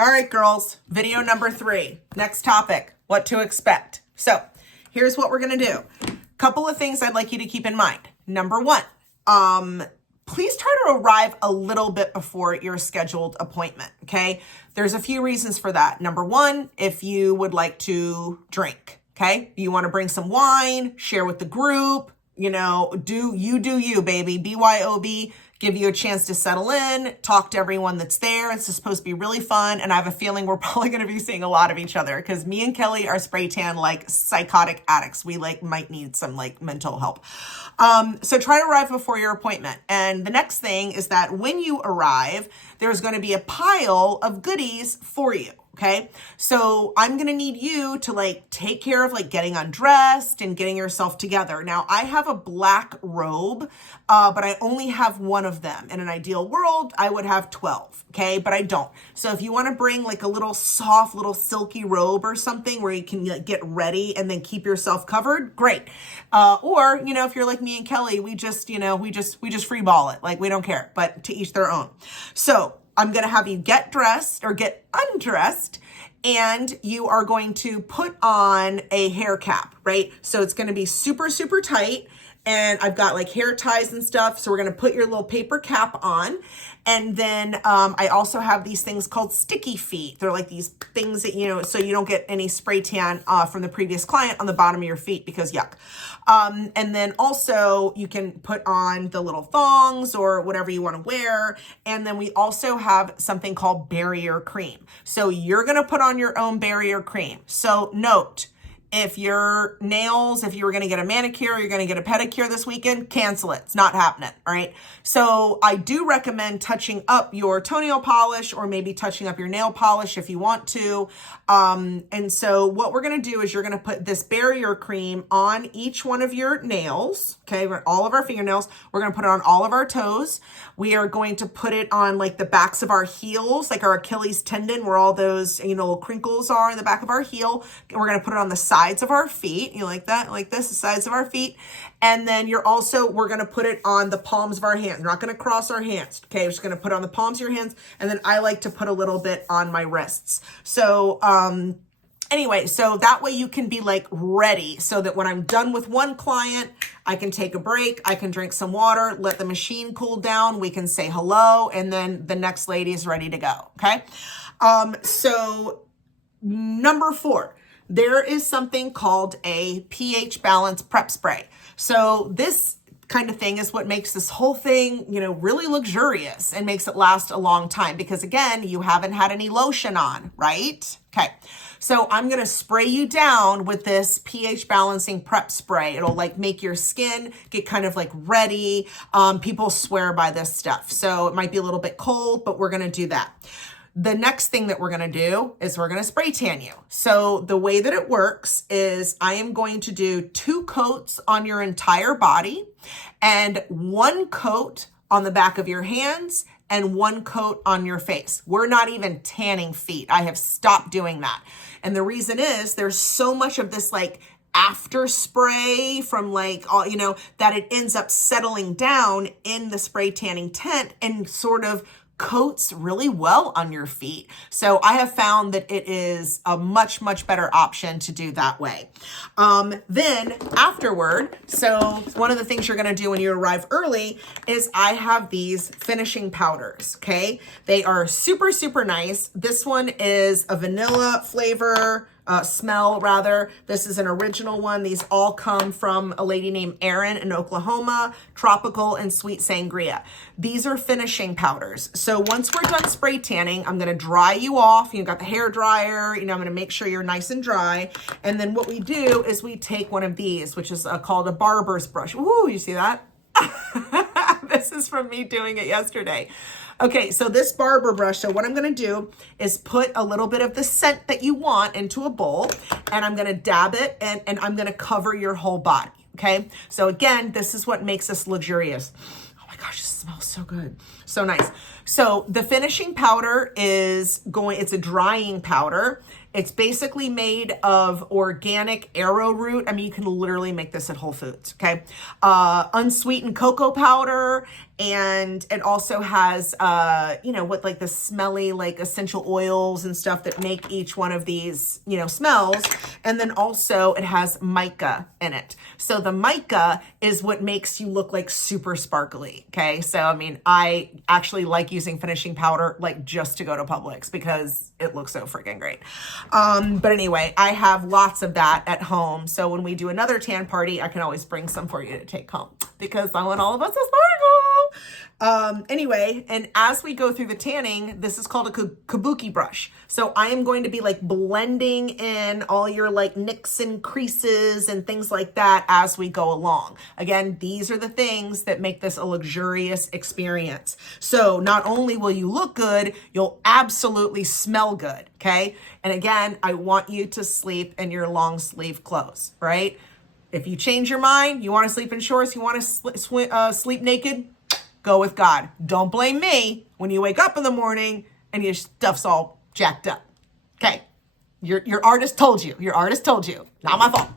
All right, girls, video number 3. Next topic, what to expect. So here's what we're going to do. Couple of things I'd like you to keep in mind. Number 1, please try to arrive a little bit before your scheduled appointment, okay? There's a few reasons for that. Number 1, if you would like to drink, okay? You want to bring some wine, share with the group, do you, baby, BYOB. Give you a chance to settle in, talk to everyone that's there. It's supposed to be really fun. And I have a feeling we're probably going to be seeing a lot of each other because me and Kelly are spray tan like psychotic addicts. We might need some mental help. So try to arrive before your appointment. And the next thing is that when you arrive, there's going to be a pile of goodies for you. Okay, so I'm going to need you to take care of getting undressed and getting yourself together. Now I have a black robe, but I only have one of them. In an ideal world, I would have 12. Okay, but I don't. So if you want to bring a little soft, little silky robe or something where you can get ready and then keep yourself covered, great. Or, if you're like me and Kelly, we just free ball it. We don't care, but to each their own. So I'm going to have you get dressed or get undressed, and you are going to put on a hair cap, right? So it's going to be super, super tight. And I've got hair ties and stuff. So we're going to put your little paper cap on. And then I also have these things called sticky feet. They're these things that, so you don't get any spray tan from the previous client on the bottom of your feet because yuck. And then also you can put on the little thongs or whatever you want to wear. And then we also have something called barrier cream. So you're going to put on your own barrier cream. So note, if your nails, if you were going to get a manicure, you're going to get a pedicure this weekend, cancel it. It's not happening. All right. So I do recommend touching up your toenail polish or maybe touching up your nail polish if you want to. And so what we're going to do is you're going to put this barrier cream on each one of your nails. Okay. All of our fingernails. We're going to put it on all of our toes. We are going to put it on the backs of our heels, our Achilles tendon, where all those, little crinkles are in the back of our heel. And we're going to put it on the sides of our feet. You like that? Like this, the sides of our feet. And then we're going to put it on the palms of our hands. We're not going to cross our hands. Okay. We're just going to put it on the palms of your hands. And then I like to put a little bit on my wrists. So, anyway, so that way you can be ready so that when I'm done with one client, I can take a break. I can drink some water, let the machine cool down. We can say hello. And then the next lady is ready to go. Okay. So number 4, there is something called a pH balance prep spray. So this kind of thing is what makes this whole thing, really luxurious and makes it last a long time because again, you haven't had any lotion on, right? Okay. So I'm going to spray you down with this pH balancing prep spray. It'll make your skin get kind of ready. People swear by this stuff. So it might be a little bit cold, but we're going to do that. The next thing that we're going to do is we're going to spray tan you. So the way that it works is I am going to do 2 coats on your entire body and 1 coat on the back of your hands and 1 coat on your face. We're not even tanning feet. I have stopped doing that. And the reason is there's so much of this after spray from that it ends up settling down in the spray tanning tent and sort of coats really well on your feet. So I have found that it is a much, much better option to do that way. Then afterward, so one of the things you're going to do when you arrive early is I have these finishing powders. Okay. They are super, super nice. This one is a vanilla flavor. Smell rather. This is an original one. These all come from a lady named Erin in Oklahoma, tropical and sweet sangria. These are finishing powders. So once we're done spray tanning, I'm going to dry you off. You've got the hair dryer, I'm going to make sure you're nice and dry. And then what we do is we take one of these, which is called a barber's brush. Ooh, you see that? This is from me doing it yesterday. Okay, so this barber brush, so what I'm going to do is put a little bit of the scent that you want into a bowl, and I'm going to dab it, and I'm going to cover your whole body, okay? So again, this is what makes us luxurious. Oh my gosh, this smells so good. So nice. So the finishing powder it's a drying powder, It's basically made of organic arrowroot. I mean, you can literally make this at Whole Foods, okay? Unsweetened cocoa powder, and it also has, you know, what, like the smelly, like essential oils and stuff that make each one of these, you know, smells. And then also it has mica in it. So the mica is what makes you look like super sparkly, okay? So, I mean, I actually like using finishing powder, like just to go to Publix because it looks so freaking great. But anyway, I have lots of that at home. So when we do another tan party, I can always bring some for you to take home because I want all of us to sparkle. Anyway, and as we go through the tanning, this is called a kabuki brush. So I am going to be like blending in all your like nicks and creases and things like that as we go along. Again, these are the things that make this a luxurious experience. So not only will you look good, you'll absolutely smell good, okay? And again, I want you to sleep in your long sleeve clothes, right? If you change your mind, you want to sleep in shorts, you want to sleep naked, go with God. Don't blame me when you wake up in the morning and your stuff's all jacked up. Okay. Your artist told you. Your artist told you. Not my fault.